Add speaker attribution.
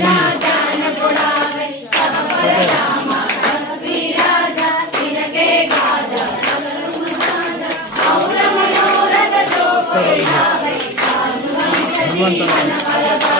Speaker 1: या दान गोडावे सब पर रामा तस्वि राजा तिनेगे गाजा नरमुन गाजा औद्रमयोगत जो कोई